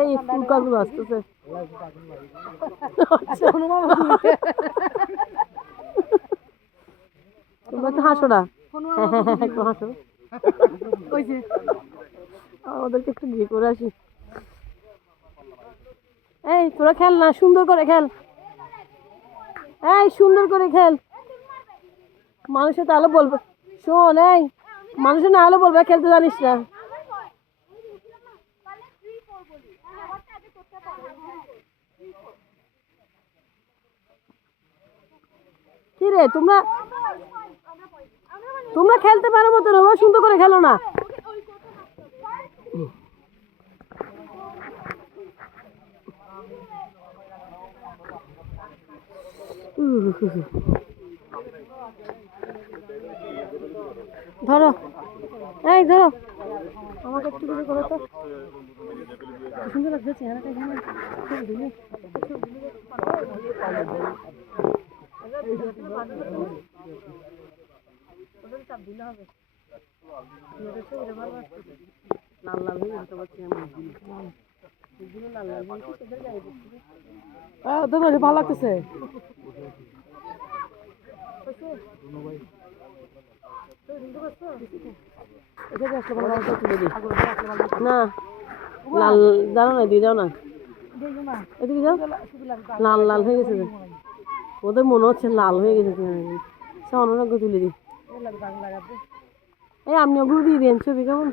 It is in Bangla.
এই ফুলকাগুলো আসতেছে। তোমরা একটু হাসো না। হ্যাঁ হ্যাঁ হ্যাঁ একটু হাসো। ওদেরকে একটু বিয়ে করে আসি। এই তোরা খেল না, সুন্দর করে খেল। এই সুন্দর করে খেল। মানুষে তাহলে বলবে, শোন এই মানুষে না হলে বলবে খেলতে জানিস না। কি রে তোমরা তোমরা খেলতে পারো মতো না, সুন্দর করে খেলো না। ধরো এই ধরো আমাকে একটু করে করো তো। সুন্দর লাগছে চেহারাটা এখানে। লাল লাল হয়ে যেতে পারছি ভালো লাগতেছে। না লাল দাঁড়ো না, দিয়ে যাও না, এদিকে যাও। লাল লাল হয়ে গেছে, ওদের মনে হচ্ছে লাল হয়ে গেছে। সে অন্যরাজ্য তুলে দিই। এই আপনি ওগুলো দিয়ে দেন ছবি কেমন।